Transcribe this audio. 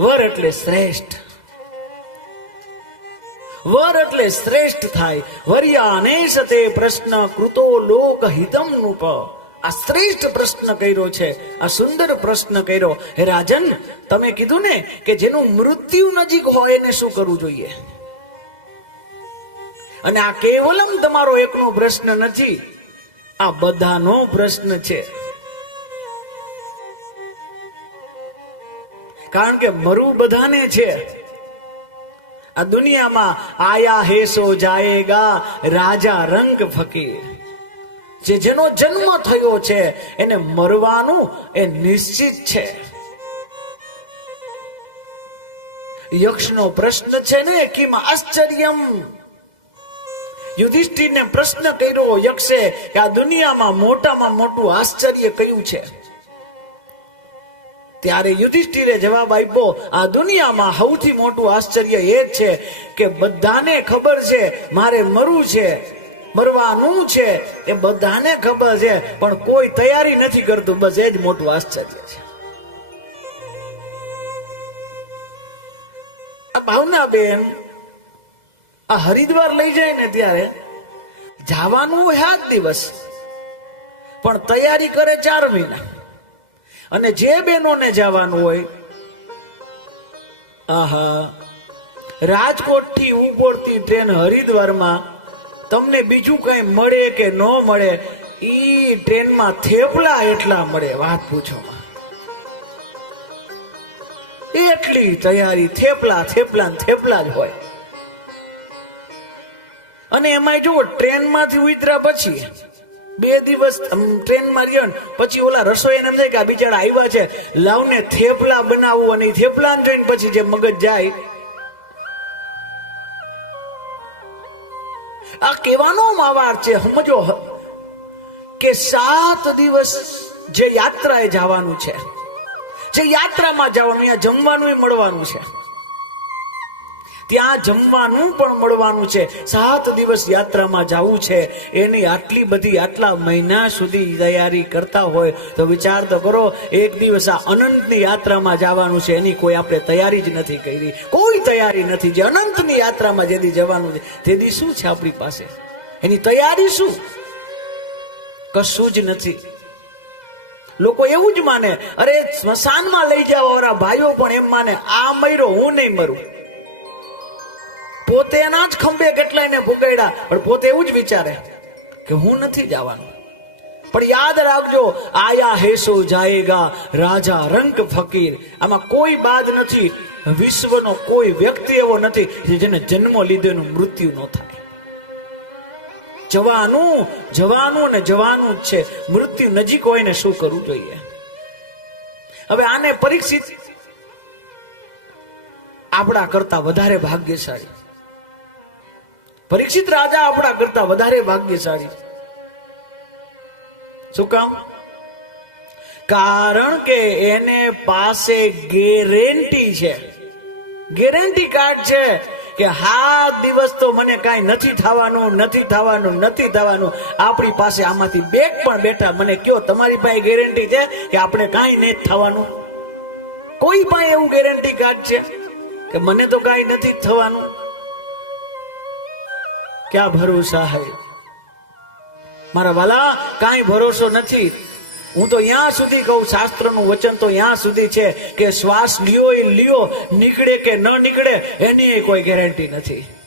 વર એટલે શ્રેષ્ઠ. વર એટલે શ્રેષ્ઠ થાય. વર્યાને સતે પ્રશ્ન કૃતો લોક હિતમ નુપ. આ શ્રેષ્ઠ પ્રશ્ન કર્યો છે. આ સુંદર પ્રશ્ન કર્યો. હે રાજન, તમે કીધું ને કે જેનું મૃત્યુ નજીક હોય એને શું કરવું જોઈએ? અને આ કેવલમ તમારો એકનો પ્રશ્ન નથી. આ બધાનો પ્રશ્ન છે. કારણ કે મરું બધાને છે. આ દુનિયામાં આયા હેસો જાયેગા રાજા રંગ ફકીર. જે જેનો જન્મ થયો છે, એને મરવાનું એ નિશ્ચિત છે. યક્ષનો પ્રશ્ન છે ને, કિમ આશ્ચર્યમ? યુધિષ્ઠિરને પ્રશ્ન કર્યો યક્ષે કે આ દુનિયામાં મોટામાં મોટું આશ્ચર્ય કયું છે? ત્યારે યુધિષ્ઠિરે જવાબ આપ્યો, આ દુનિયામાં સૌથી મોટું આશ્ચર્ય એ જ છે કે બધાને ખબર છે મારે મરવું છે, મરવાનું છે, એ બધાને ખબર છે, પણ કોઈ તૈયારી નથી કરતું, બસ એ જ મોટું આશ્ચર્ય છે. ભાવના બેન આ હરિદ્વાર લઈ જાય ને ત્યારે જવાનું સાત દિવસ, પણ તૈયારી કરે ચાર મહિના. અને જે બહેનોને જવાનું હોય, આહા રાજકોટથી ઉપડતી ટ્રેન હરિદ્વારમાં તમને બીજું કઈ મળે કે ન મળે, ઈ ટ્રેનમાં થેપલા એટલા મળે, વાત પૂછો. એટલી તૈયારી, થેપલા થેપલા થેપલા જ હોય અને એમાંય જુઓ, ટ્રેનમાંથી ઉતર્યા પછી બે દિવસ ટ્રેનમાં રહ્યો ને, પછી ઓલા રસોઈ એમ થાય કે આ બિચારા આવ્યા છે, લાવને થેપલા બનાવવું અને થેપલા જોઈને પછી જે મગજ જાય. આ કહેવાનો માવાર છે, સમજો કે સાત દિવસ જે યાત્રાએ જવાનું છે, જે યાત્રામાં જવાનું, અહીંયા જમવાનું મળવાનું છે. ત્યાં જમવાનું પણ મળવાનું છે. સાત દિવસ યાત્રામાં જવું છે. એની આટલી બધી આટલા મહિના સુધી તૈયારી કરતા હોય તો વિચાર તો કરો, એક દિવસ આ અનંતની યાત્રામાં જવાનું છે. એની કોઈ આપણે તૈયારી જ નથી કરી. કોઈ તૈયારી નથી. જે અનંતની યાત્રામાં જેથી જવાનું છે તેદી શું છે આપણી પાસે? એની તૈયારી શું? કશું જ નથી. લોકો એવું જ માને, અરે, સ્મશાનમાં લઈ જાઓ ભાઈઓ પણ એમ માને, આ મર્યો, હું નહીં મરું. પોતે એના જ ખંભે કેટલાયને ભૂગાડ્યા પણ પોતે એવું જ વિચારે કે હું નથી જવાનું. પણ યાદ રાખજો, આયા હેસો જાયેગા, રાજા રંક ફકીર. આમાં કોઈ બાદ નથી, વિશ્વનો કોઈ વ્યક્તિ એવો નથી જેને જન્મ લીધેનું મૃત્યુ ન થાય. જવાનું જવાનું ને જવાનું જ છે. મૃત્યુ નજીક હોય ને શું કરવું જોઈએ? હવે આને પરીક્ષિત આપણા કરતા વધારે ભાગ્યશાળી. પરીક્ષિત રાજા આપણા કરતા વધારે ભાગ્યશાળી. શું કામ? કારણ કે એને પાસે ગેરંટી છે. ગેરંટી કાર્ડ છે કે હા, દિવસ તો મને કાંઈ નથી થવાનું નથી થવાનું નથી થવાનું. આપણી પાસે આમાંથી બેગ પણ બેઠા. મને કયો, તમારી પાસે ગેરંટી છે કે આપણે કાંઈ નહીં થવાનું? કોઈ પણ એવું ગેરંટી કાર્ડ છે કે મને તો કાંઈ નથી થવાનું? ક્યાં ભરોસા હૈ મારા વાલા કાંઈ ભરોસો નથી હું તો ત્યાં સુધી કહું શાસ્ત્રનું વચન તો ત્યાં સુધી છે કે શ્વાસ લ્યો એ લ્યો નીકળે કે ન નીકળે એની કોઈ ગેરંટી નથી